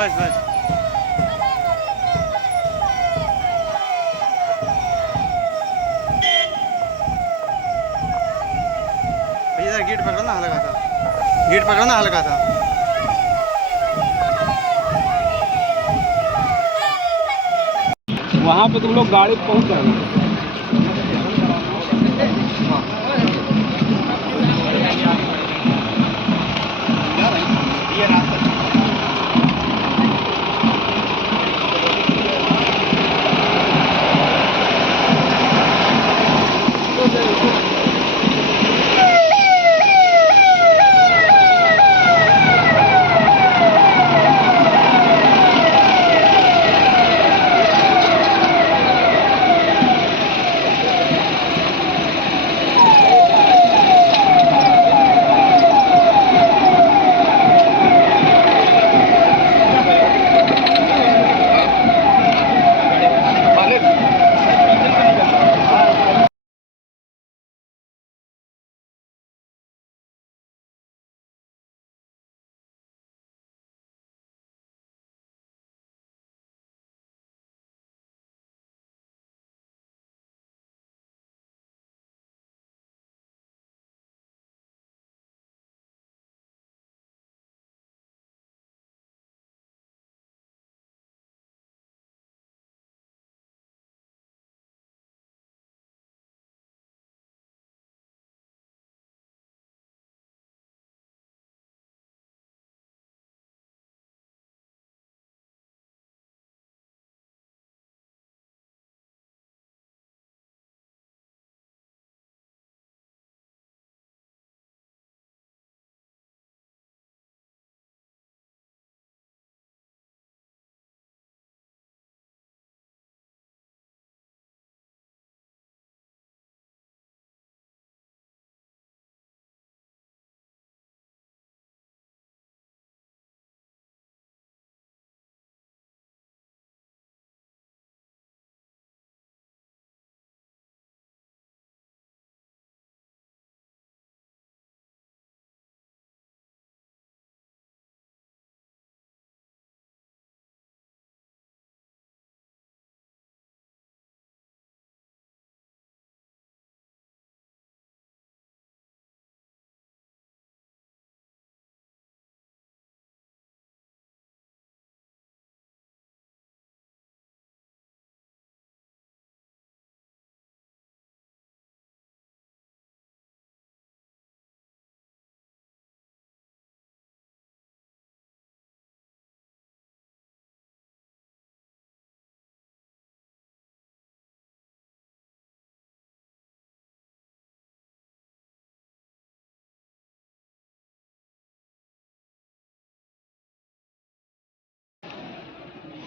बस बस भैया गेट पकड़ो ना हल्का था, गेट पकड़ो ना हल्का था। वहाँ पे तुम लोग गाड़ी पहुँच जाना।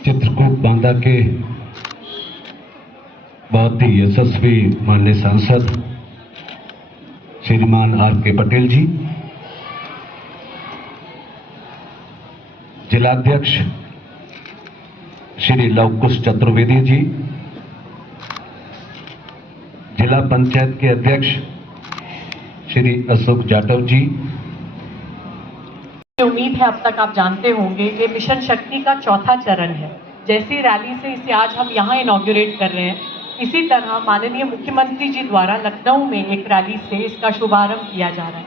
चित्रकूट बांदा के बहुत ही यशस्वी माननीय सांसद श्रीमान आर.के. पटेल जी, जिलाध्यक्ष श्री लवकुश चतुर्वेदी जी, जिला पंचायत के अध्यक्ष श्री अशोक जाटव जी। उम्मीद है अब तक आप जानते होंगे ये मिशन शक्ति का चौथा चरण है। जैसी रैली से इसे आज हम यहाँ इनॉग्रेट कर रहे हैं, इसी तरह माननीय मुख्यमंत्री जी द्वारा लखनऊ में एक रैली से इसका शुभारंभ किया जा रहा है।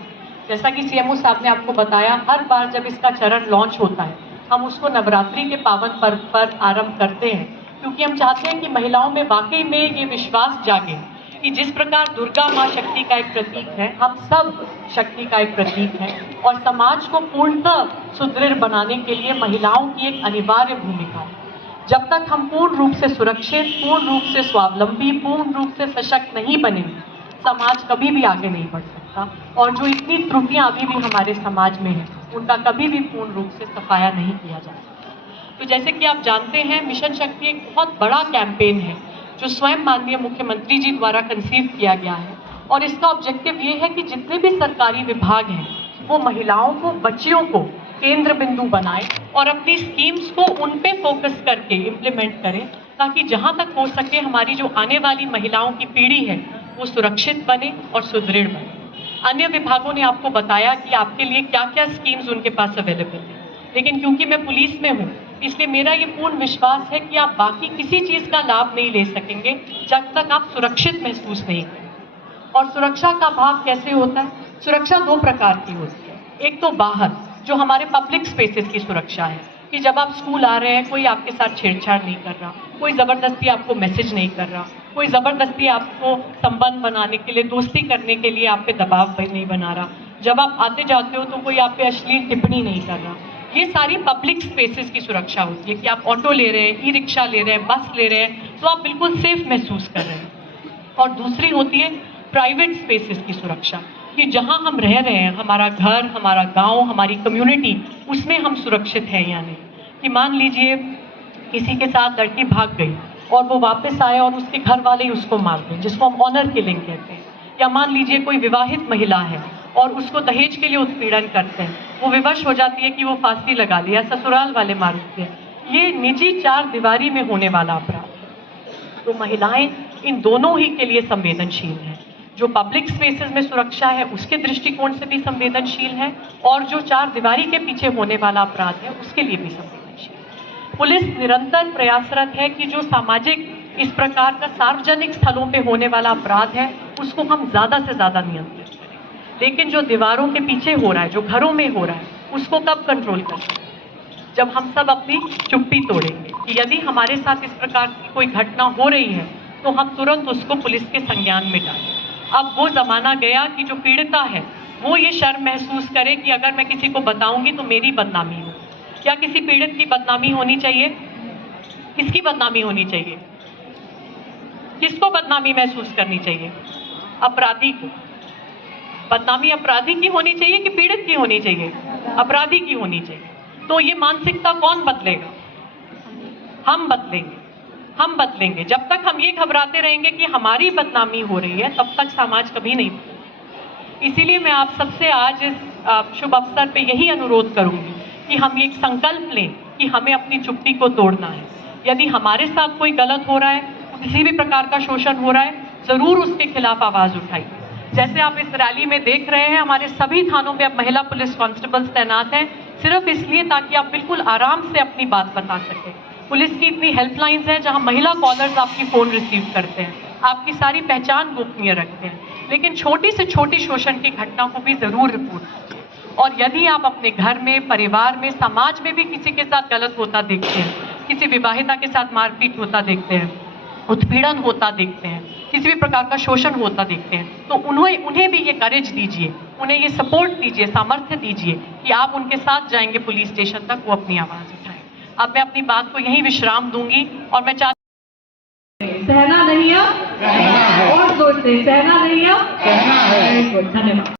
जैसा कि सीएमओ साहब ने आपको बताया, हर बार जब इसका चरण लॉन्च होता है हम उसको नवरात्रि के पावन पर्व पर आरंभ करते हैं, क्योंकि हम चाहते हैं कि महिलाओं में वाकई में ये विश्वास जागे कि जिस प्रकार दुर्गा माँ शक्ति का एक प्रतीक है, हम सब शक्ति का एक प्रतीक है और समाज को पूर्णतः सुदृढ़ बनाने के लिए महिलाओं की एक अनिवार्य भूमिका है। जब तक हम पूर्ण रूप से सुरक्षित, पूर्ण रूप से स्वावलंबी, पूर्ण रूप से सशक्त नहीं बनेंगे, समाज कभी भी आगे नहीं बढ़ सकता। और जो इतनी त्रुटियां अभी भी हमारे समाज में हैं, उनका कभी भी पूर्ण रूप से सफाया नहीं किया जा सकता। तो जैसे कि आप जानते हैं, मिशन शक्ति एक बहुत बड़ा कैंपेन है जो स्वयं माननीय मुख्यमंत्री जी द्वारा कंसीव किया गया है और इसका ऑब्जेक्टिव ये है कि जितने भी सरकारी विभाग हैं वो महिलाओं को, बच्चियों को केंद्र बिंदु बनाएं और अपनी स्कीम्स को उन पे फोकस करके इम्प्लीमेंट करें, ताकि जहां तक हो सके हमारी जो आने वाली महिलाओं की पीढ़ी है वो सुरक्षित बने और सुदृढ़ बने। अन्य विभागों ने आपको बताया कि आपके लिए क्या क्या स्कीम्स उनके पास अवेलेबल है, लेकिन क्योंकि मैं पुलिस में हूँ इसलिए मेरा ये पूर्ण विश्वास है कि आप बाकी किसी चीज़ का लाभ नहीं ले सकेंगे जब तक आप सुरक्षित महसूस नहीं करें। और सुरक्षा का भाव कैसे होता है? सुरक्षा दो प्रकार की होती है। एक तो बाहर, जो हमारे पब्लिक स्पेसेस की सुरक्षा है, कि जब आप स्कूल आ रहे हैं कोई आपके साथ छेड़छाड़ नहीं कर रहा, कोई ज़बरदस्ती आपको मैसेज नहीं कर रहा, कोई ज़बरदस्ती आपको संबंध बनाने के लिए, दोस्ती करने के लिए आप पे दबाव नहीं बना रहा, जब आप आते जाते हो तो कोई आप पे अश्लील टिप्पणी नहीं कर रहा। ये सारी पब्लिक स्पेसेस की सुरक्षा होती है कि आप ऑटो ले रहे हैं, ई रिक्शा ले रहे हैं, बस ले रहे हैं, तो आप बिल्कुल सेफ महसूस कर रहे हैं। और दूसरी होती है प्राइवेट स्पेसेस की सुरक्षा, कि जहाँ हम रह रहे हैं, हमारा घर, हमारा गांव, हमारी कम्युनिटी, उसमें हम सुरक्षित हैं या नहीं। कि मान लीजिए किसी के साथ लड़की भाग गई और वो वापस आए और उसके घर वाले ही उसको मार दें, जिसको हम ऑनर किलिंग कहते हैं। या मान लीजिए कोई विवाहित महिला है और उसको दहेज के लिए उत्पीड़न करते हैं, वो विवश हो जाती है कि वो फांसी लगा ले, या ससुराल वाले मार देते हैं। ये निजी चार दीवारी में होने वाला अपराध है। तो महिलाएं इन दोनों ही के लिए संवेदनशील हैं। जो पब्लिक स्पेसेस में सुरक्षा है उसके दृष्टिकोण से भी संवेदनशील है, और जो चार दीवारी के पीछे होने वाला अपराध है उसके लिए भी संवेदनशील है। पुलिस निरंतर प्रयासरत है कि जो सामाजिक, इस प्रकार का सार्वजनिक स्थलों पे होने वाला अपराध है उसको हम ज़्यादा से ज़्यादा नियंत्रित करें। लेकिन जो दीवारों के पीछे हो रहा है, जो घरों में हो रहा है, उसको कब कंट्रोल कर सकते हैं? जब हम सब अपनी चुप्पी तोड़ेंगे। कि यदि हमारे साथ इस प्रकार की कोई घटना हो रही है तो हम तुरंत उसको पुलिस के संज्ञान में डालें। अब वो ज़माना गया कि जो पीड़िता है वो ये शर्म महसूस करे कि अगर मैं किसी को बताऊंगी तो मेरी बदनामी हो। क्या किसी पीड़ित की बदनामी होनी चाहिए? किसकी बदनामी होनी चाहिए? किसको बदनामी महसूस करनी चाहिए? अपराधी को। बदनामी अपराधी की होनी चाहिए कि पीड़ित की होनी चाहिए? अपराधी की होनी चाहिए। तो ये मानसिकता कौन बदलेगा? हम बदलेंगे। हम बदलेंगे। जब तक हम ये घबराते रहेंगे कि हमारी बदनामी हो रही है, तब तक समाज कभी नहीं बदलेगा। इसीलिए मैं आप सबसे आज इस शुभ अवसर पे यही अनुरोध करूंगी कि हम एक संकल्प लें कि हमें अपनी चुप्पी को तोड़ना है। यदि हमारे साथ कोई गलत हो रहा है, किसी भी प्रकार का शोषण हो रहा है, जरूर उसके खिलाफ आवाज उठाइए। जैसे आप इस रैली में देख रहे हैं, हमारे सभी थानों में अब महिला पुलिस कांस्टेबल्स तैनात हैं, सिर्फ इसलिए ताकि आप बिल्कुल आराम से अपनी बात बता सकें। पुलिस की इतनी हेल्पलाइंस हैं जहां महिला कॉलर्स आपकी फ़ोन रिसीव करते हैं, आपकी सारी पहचान गोपनीय रखते हैं। लेकिन छोटी से छोटी शोषण की घटना को भी ज़रूर रिपोर्ट कीजिए। और यदि आप अपने घर में, परिवार में, समाज में भी किसी के साथ गलत होता देखते हैं, किसी विवाहिता के साथ मारपीट होता देखते हैं, उत्पीड़न होता देखते हैं, किसी भी प्रकार का शोषण होता देखते हैं, तो उन्हें भी ये करेज दीजिए, उन्हें ये सपोर्ट दीजिए, सामर्थ्य दीजिए कि आप उनके साथ जाएंगे पुलिस स्टेशन तक, वो अपनी आवाज़ उठाएं। अब मैं अपनी बात को यहीं विश्राम दूंगी और मैं सहना नहीं अब, और जोर से सहना नहीं अब, धन्यवाद।